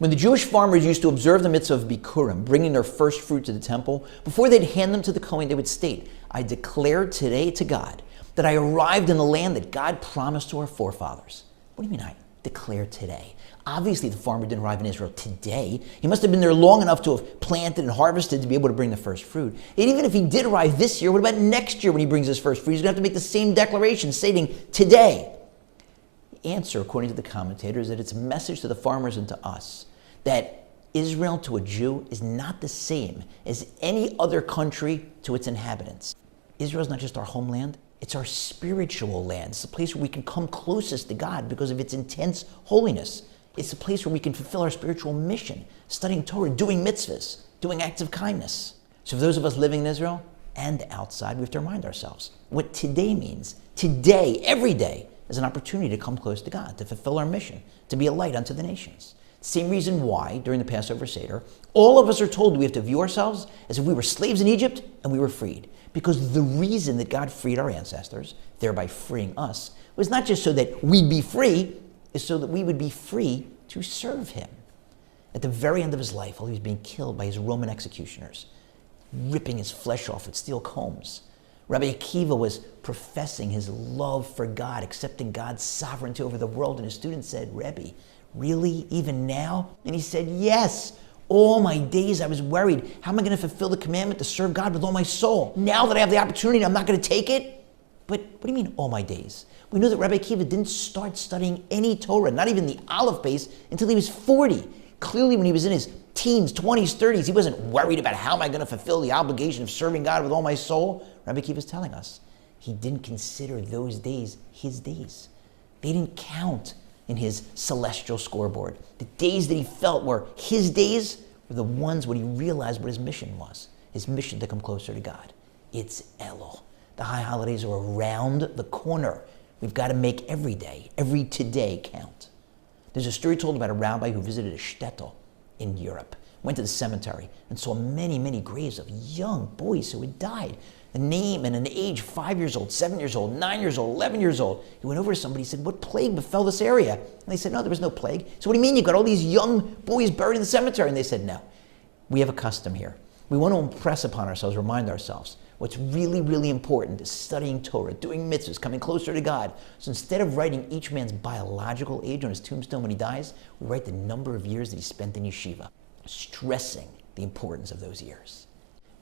When the Jewish farmers used to observe the mitzvah of Bikurim, bringing their first fruit to the temple, before they'd hand them to the Kohen, they would state, I declare today to God that I arrived in the land that God promised to our forefathers. What do you mean I declare today? Obviously, the farmer didn't arrive in Israel today. He must have been there long enough to have planted and harvested to be able to bring the first fruit. And even if he did arrive this year, what about next year when he brings his first fruit? He's going to have to make the same declaration stating today. The answer, according to the commentators, is that it's a message to the farmers and to us that Israel to a Jew is not the same as any other country to its inhabitants. Israel is not just our homeland, it's our spiritual land. It's the place where we can come closest to God because of its intense holiness. It's the place where we can fulfill our spiritual mission, studying Torah, doing mitzvahs, doing acts of kindness. So for those of us living in Israel and outside, we have to remind ourselves what today means. Today, every day, is an opportunity to come close to God, to fulfill our mission, to be a light unto the nations. Same reason why, during the Passover Seder, all of us are told we have to view ourselves as if we were slaves in Egypt and we were freed. Because the reason that God freed our ancestors, thereby freeing us, was not just so that we'd be free, is so that we would be free to serve him. At the very end of his life, while he was being killed by his Roman executioners, ripping his flesh off with steel combs, Rabbi Akiva was professing his love for God, accepting God's sovereignty over the world, and his students said, Rebbe, really, even now? And he said, yes. All my days I was worried, how am I going to fulfill the commandment to serve God with all my soul? Now that I have the opportunity, I'm not going to take it? But what do you mean all my days? We know that Rabbi Akiva didn't start studying any Torah, not even the Aleph base, until he was 40. Clearly when he was in his teens, 20s, 30s, he wasn't worried about how am I going to fulfill the obligation of serving God with all my soul. Rabbi Akiva is telling us he didn't consider those days his days. They didn't count in his celestial scoreboard. The days that he felt were his days were the ones when he realized what his mission was, his mission to come closer to God. It's Elul. The high holidays are around the corner. We've got to make every day, every today count. There's a story told about a rabbi who visited a shtetl in Europe, went to the cemetery, and saw many, many graves of young boys who had died. A name and an age, 5 years old, 7 years old, 9 years old, 11 years old. He went over to somebody and said, what plague befell this area? And they said, no, there was no plague. So what do you mean you've got all these young boys buried in the cemetery? And they said, no, we have a custom here. We want to impress upon ourselves, remind ourselves, what's really, really important is studying Torah, doing mitzvahs, coming closer to God. So instead of writing each man's biological age on his tombstone when he dies, we write the number of years that he spent in yeshiva, stressing the importance of those years.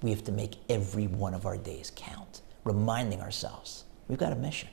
We have to make every one of our days count, reminding ourselves we've got a mission.